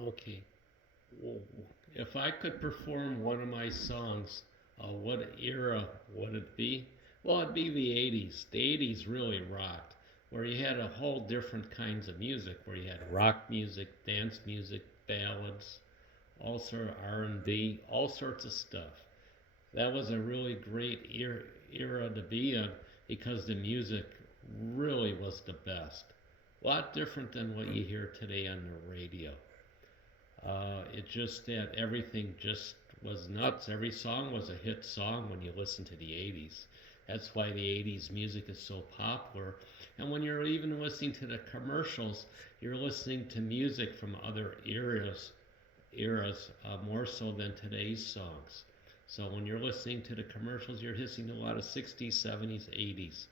Okay. Well, if I could perform one of my songs, what era would it be? Well, it'd be the 80s. The 80s really rocked, where you had a whole different kinds of music, where you had rock music, dance music, ballads, all sort of R&B, all sorts of stuff. That was a really great era to be in because the music really was the best. A lot different than what you hear today on the radio. It just that everything just was nuts. Every song was a hit song when you listen to the 80s. That's why the 80s music is so popular. And when you're even listening to the commercials, you're listening to music from other eras more so than today's songs. So when you're listening to the commercials, you're listening to a lot of 60s, 70s, 80s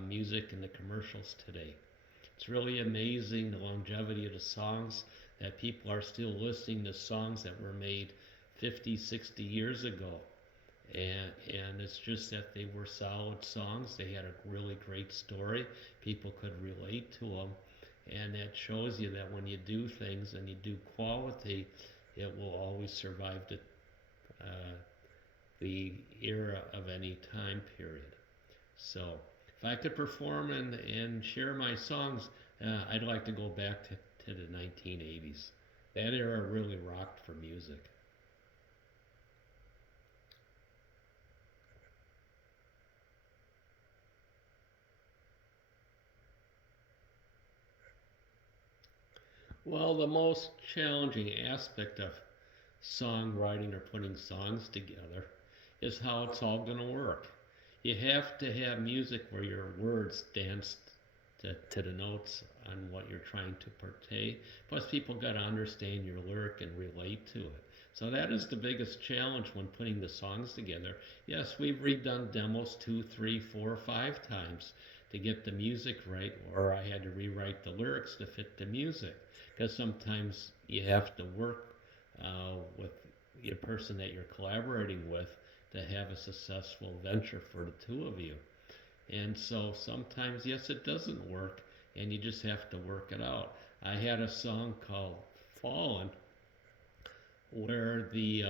music in the commercials today. It's really amazing the longevity of the songs that people are still listening to songs that were made 50, 60 years ago. And it's just that they were solid songs. They had a really great story. People could relate to them. And that shows you that when you do things and you do quality, it will always survive uh, the era of any time period. So if I could perform and share my songs, I'd like to go back to the 1980s. That era really rocked for music. Well, the most challenging aspect of songwriting or putting songs together is how it's all going to work. You have to have music where your words dance to the notes on what you're trying to portray. Plus, people got to understand your lyric and relate to it. So that is the biggest challenge when putting the songs together. Yes, we've redone demos two, three, four, five times to get the music right, or I had to rewrite the lyrics to fit the music. Because sometimes you have to work with your person that you're collaborating with to have a successful venture for the two of you. And so sometimes, yes, it doesn't work, and you just have to work it out. I had a song called Fallen where the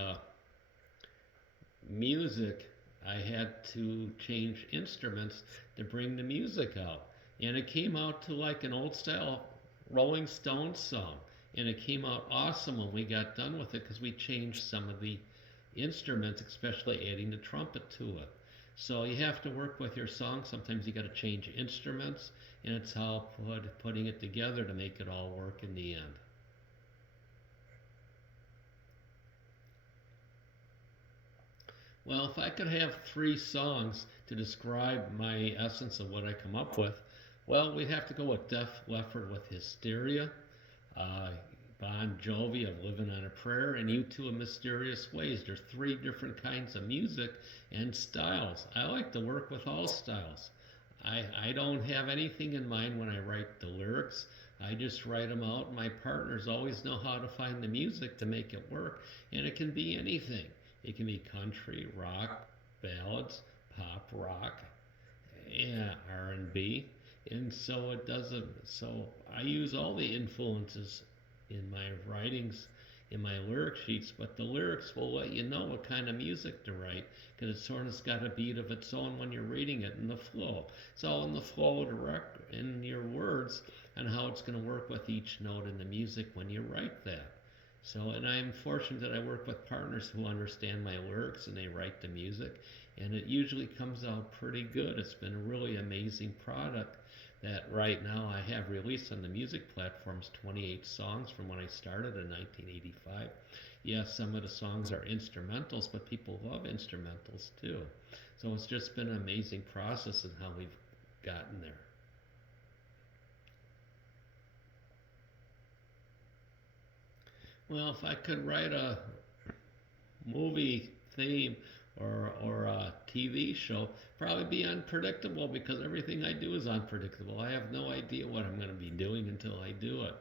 music, I had to change instruments to bring the music out. And it came out to like an old style Rolling Stones song. And it came out awesome when we got done with it because we changed some of the instruments, especially adding the trumpet to it. So you have to work with your song. Sometimes you got to change instruments, and it's how putting it together to make it all work in the end. Well, if I could have three songs to describe my essence of what I come up with, well, we'd have to go with Def Leppard with Hysteria, uh, Bon Jovi of Living on a Prayer, and U2 of Mysterious Ways. There's three different kinds of music and styles. I like to work with all styles. I don't have anything in mind when I write the lyrics. I just write them out. My partners always know how to find the music to make it work, and it can be anything. It can be country, rock, ballads, pop rock, yeah, R&B, and so it doesn't. So I use all the influences in my writings, in my lyric sheets, but the lyrics will let you know what kind of music to write because it sort of got a beat of its own when you're reading it in the flow. It's all in the flow direct in your words and how it's going to work with each note in the music when you write that. So, and I'm fortunate that I work with partners who understand my lyrics and they write the music, and it usually comes out pretty good. It's been a really amazing product that right now I have released on the music platforms 28 songs from when I started in 1985. Yes, some of the songs are instrumentals, but people love instrumentals too. So it's just been an amazing process in how we've gotten there. Well, if I could write a movie theme or a TV show, probably be unpredictable because everything I do is unpredictable. I have no idea what I'm going to be doing until I do it.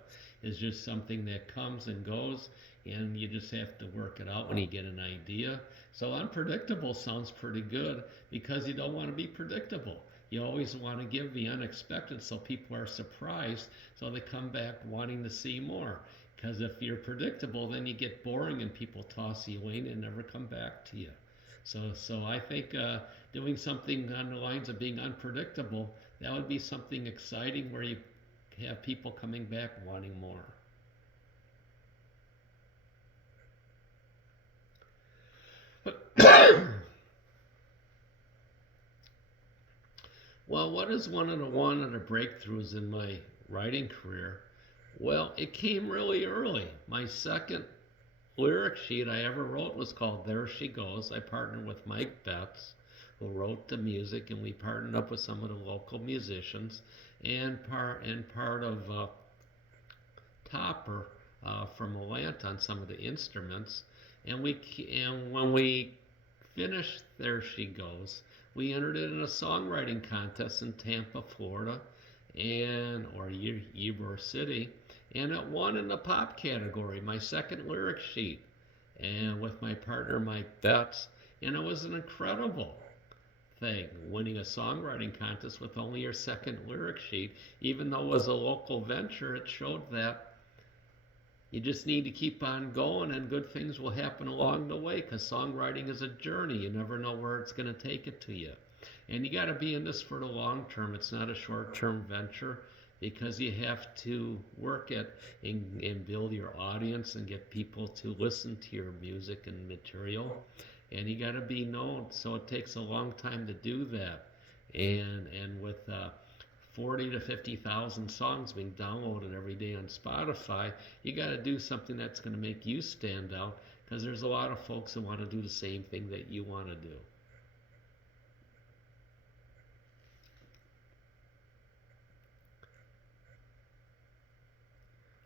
It's just something that comes and goes, and you just have to work it out when you get an idea. So, unpredictable sounds pretty good because you don't want to be predictable. You always want to give the unexpected so people are surprised, so they come back wanting to see more. Because if you're predictable, then you get boring and people toss you away and never come back to you. So I think doing something on the lines of being unpredictable, that would be something exciting where you have people coming back wanting more. Well, what is one of the breakthroughs in my writing career? Well, it came really early. My second lyric sheet I ever wrote was called There She Goes. I partnered with Mike Betts, who wrote the music, and we partnered up with some of the local musicians and part of Topper from Atlanta on some of the instruments. And when we finished There She Goes, we entered it in a songwriting contest in Tampa, Florida, and or Ybor City, and it won in the pop category, my second lyric sheet, and with my partner Mike Betts, and it was an incredible thing, winning a songwriting contest with only your second lyric sheet. Even though it was a local venture, it showed that you just need to keep on going and good things will happen along the way, because songwriting is a journey. You never know where it's going to take it to you. And you got to be in this for the long term. It's not a short term venture, because you have to work at and build your audience and get people to listen to your music and material. And you got to be known. So it takes a long time to do that. And with 40 to 50,000 songs being downloaded every day on Spotify, you got to do something that's going to make you stand out, because there's a lot of folks that want to do the same thing that you want to do.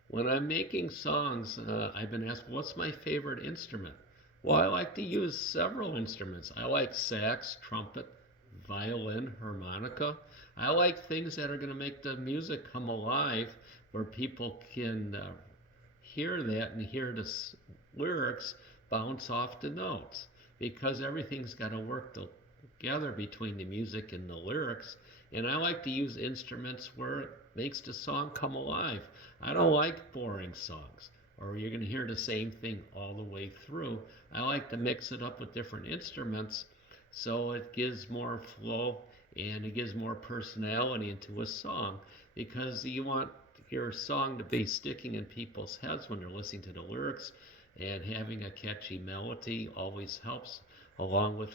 When I'm making songs, I've been asked, what's my favorite instrument? Well, I like to use several instruments. I like sax, trumpet, violin, harmonica. I like things that are going to make the music come alive, where people can hear that and hear the lyrics bounce off the notes, because everything's got to work together between the music and the lyrics. And I like to use instruments where it makes the song come alive. I don't like boring songs, or you're going to hear the same thing all the way through. I like to mix it up with different instruments so it gives more flow and it gives more personality into a song, because you want your song to be sticking in people's heads when they're listening to the lyrics, and having a catchy melody always helps, along with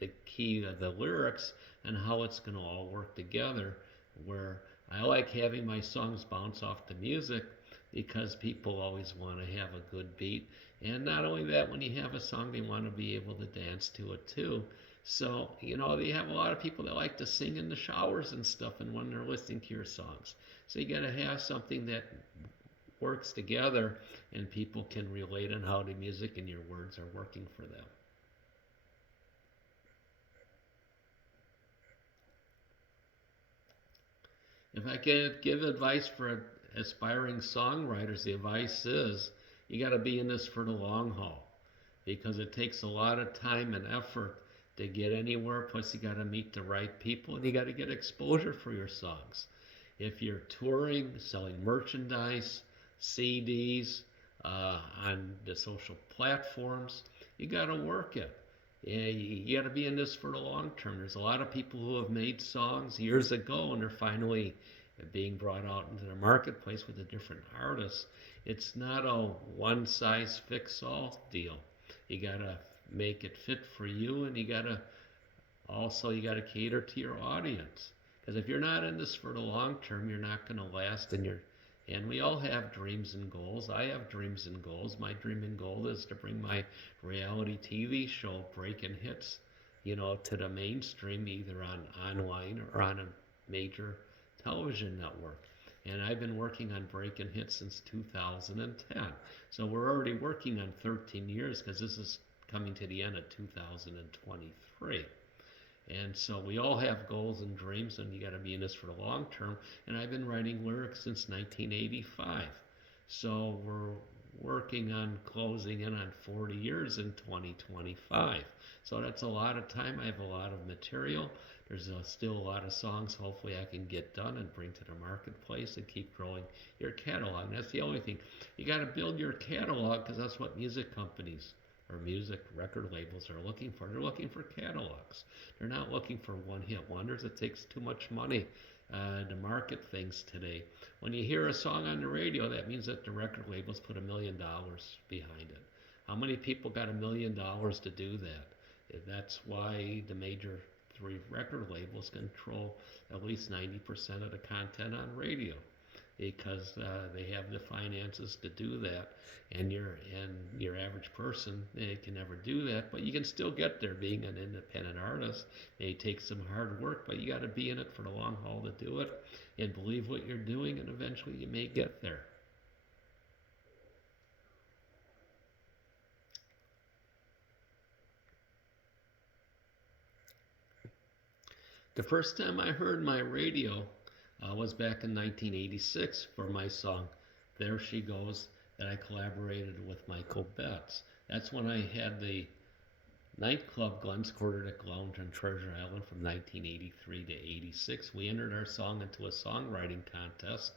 the key of the lyrics and how it's going to all work together. Where I like having my songs bounce off the music, because people always want to have a good beat. And not only that, when you have a song, they want to be able to dance to it too. So, you have a lot of people that like to sing in the showers and stuff, and when they're listening to your songs. So you got to have something that works together and people can relate on how the music and your words are working for them. If I could give advice for aspiring songwriters, the advice is you got to be in this for the long haul, because it takes a lot of time and effort to get anywhere. Plus, you got to meet the right people and you got to get exposure for your songs. If you're touring, selling merchandise, CDs, on the social platforms, you got to work it. Yeah, you got to be in this for the long term. There's a lot of people who have made songs years ago and they're finally being brought out into the marketplace with a different artists. It's not a one size fits all deal. You got to make it fit for you, and you got to cater to your audience. Because if you're not in this for the long term, you're not going to last. And we all have dreams and goals. I have dreams and goals. My dream and goal is to bring my reality TV show, Breakin Hits, to the mainstream, either online or on a major television network. And I've been working on Breakin Hits since 2010. So we're already working on 13 years, because this is coming to the end of 2023. And so we all have goals and dreams, and you got to be in this for the long term. And I've been writing lyrics since 1985. So we're working on closing in on 40 years in 2025. So that's a lot of time. I have a lot of material. There's still a lot of songs hopefully I can get done and bring to the marketplace and keep growing your catalog. And that's the only thing. You got to build your catalog because that's what music companies or music record labels are looking for. They're looking for catalogs. They're not looking for one hit wonders. It takes too much money to market things today. When you hear a song on the radio, that means that the record labels put $1 million behind it. How many people got $1 million to do that? That's why the major three record labels control at least 90% of the content on radio because they have the finances to do that, and your average person they can never do that. But you can still get there being an independent artist. It may take some hard work, but you got to be in it for the long haul to do it, and believe what you're doing, and eventually you may get there. The first time I heard my radio was back in 1986 for my song "There She Goes" that I collaborated with Michael Betts. That's when I had the nightclub Glenn's Quarterdeck Lounge on Treasure Island from 1983 to 86. We entered our song into a songwriting contest,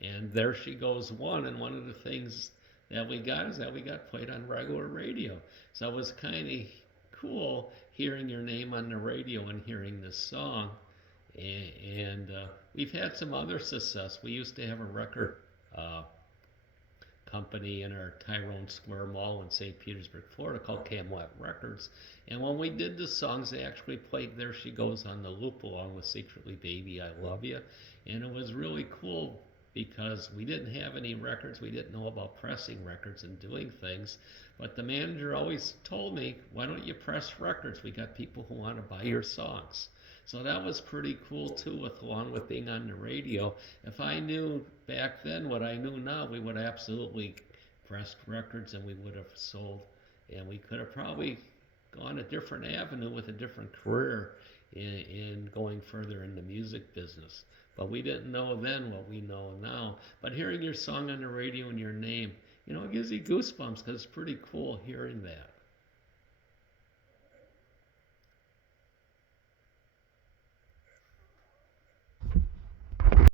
and "There She Goes" won. And one of the things that we got is that we got played on regular radio. So it was kind of cool hearing your name on the radio and hearing this song. And we've had some other success. We used to have a record uh, company in our Tyrone Square Mall in St. Petersburg, Florida called Camelot Records. And when we did the songs, they actually played "There She Goes" on the loop along with "Secretly Baby, I Love You." And it was really cool because we didn't have any records. We didn't know about pressing records and doing things. But the manager always told me, why don't you press records? We got people who want to buy your songs. So that was pretty cool too, along with being on the radio. If I knew back then what I knew now, we would have absolutely pressed records and we would have sold, and we could have probably gone a different avenue with a different career in going further in the music business. But we didn't know then what we know now. But hearing your song on the radio and your name, it gives you goosebumps because it's pretty cool hearing that.